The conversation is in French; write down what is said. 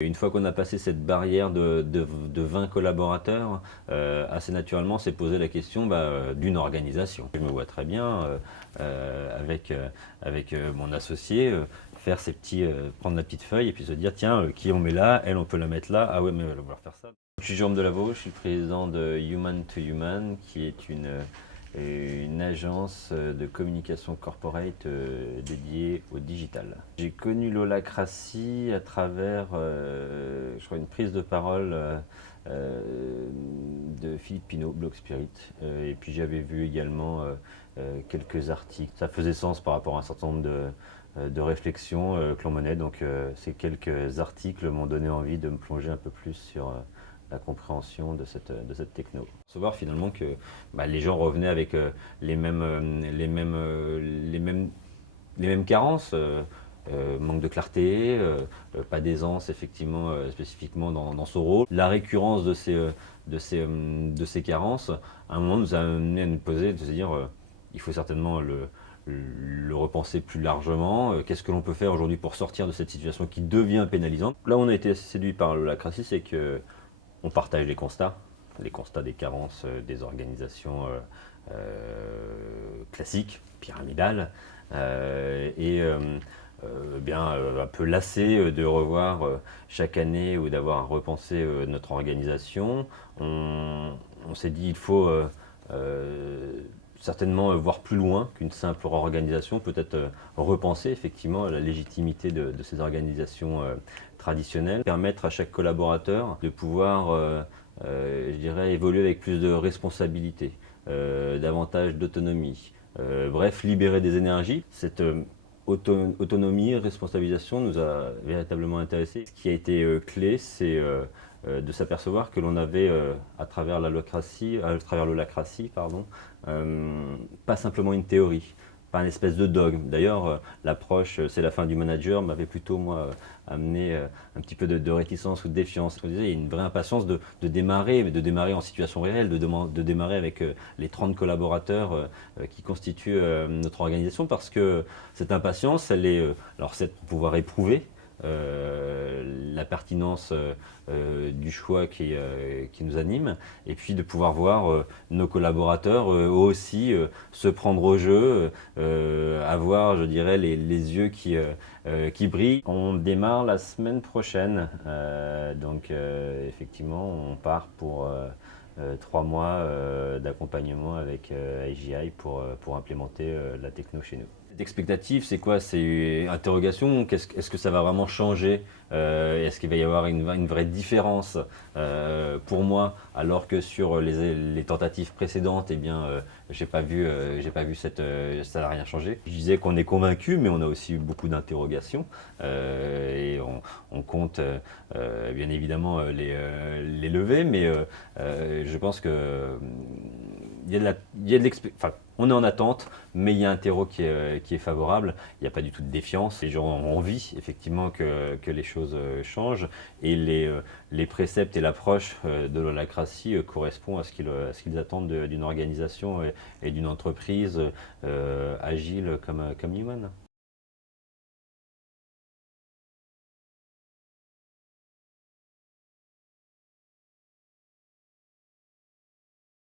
Une fois qu'on a passé cette barrière de 20 collaborateurs, assez naturellement s'est posé la question d'une organisation. Je me vois très bien avec mon associé faire prendre la petite feuille et puis se dire tiens, qui on met là, elle on peut la mettre là, ah ouais mais elle va vouloir faire ça. Je suis Jérôme Delavaux, je suis le président de Human to Human qui est une agence de communication corporate dédiée au digital. J'ai connu l'holacratie à travers, je crois, une prise de parole de Philippe Pinault, Blog Spirit. Et puis j'avais vu également quelques articles. Ça faisait sens par rapport à un certain nombre de réflexions que l'on menait. Donc ces quelques articles m'ont donné envie de me plonger un peu plus sur la compréhension de cette techno. Savoir finalement que les gens revenaient avec les mêmes, les mêmes carences, manque de clarté, pas d'aisance effectivement spécifiquement dans son rôle. La récurrence de ces carences, à un moment nous a amené à nous poser, de se dire il faut certainement le repenser plus largement. Qu'est-ce que l'on peut faire aujourd'hui pour sortir de cette situation qui devient pénalisante? Là où on a été séduit par la cratie, c'est que on partage les constats des carences des organisations classiques, pyramidales, et un peu lassé de revoir chaque année ou d'avoir à repenser notre organisation. On s'est dit il faut certainement voir plus loin qu'une simple organisation, peut-être repenser effectivement la légitimité de ces organisations traditionnelles, permettre à chaque collaborateur de pouvoir, je dirais, évoluer avec plus de responsabilité, davantage d'autonomie, bref, libérer des énergies. Cette autonomie, responsabilisation nous a véritablement intéressés. Ce qui a été clé, c'est de s'apercevoir que l'on avait, à travers l'holacratie, pas simplement une théorie, pas une espèce de dogme. D'ailleurs, l'approche c'est la fin du manager m'avait plutôt, moi, amené un petit peu de réticence ou de défiance. Je disais, il y a une vraie impatience de démarrer, mais de démarrer en situation réelle, de démarrer avec les 30 collaborateurs qui constituent notre organisation, parce que cette impatience, elle est, alors c'est pour pouvoir éprouver la pertinence du choix qui nous anime, et puis de pouvoir voir nos collaborateurs eux aussi se prendre au jeu, avoir, je dirais, les yeux qui brillent. On démarre la semaine prochaine, donc effectivement on part pour 3 mois d'accompagnement avec IGI pour implémenter la techno chez nous. L'expectative, c'est quoi? C'est interrogation. Est-ce que ça va vraiment changer? Est-ce qu'il va y avoir une vraie différence pour moi, alors que sur les tentatives précédentes, eh bien, j'ai pas vu ça n'a rien changé. Je disais qu'on est convaincu, mais on a aussi beaucoup d'interrogations et on compte bien évidemment les lever, mais je pense que il y a de enfin, on est en attente, mais il y a un terreau qui est favorable. Il n'y a pas du tout de défiance. Les gens ont envie, effectivement, que les choses changent. Et les préceptes et l'approche de l'holacratie correspondent à ce qu'ils attendent d'une organisation et d'une entreprise agile comme Human.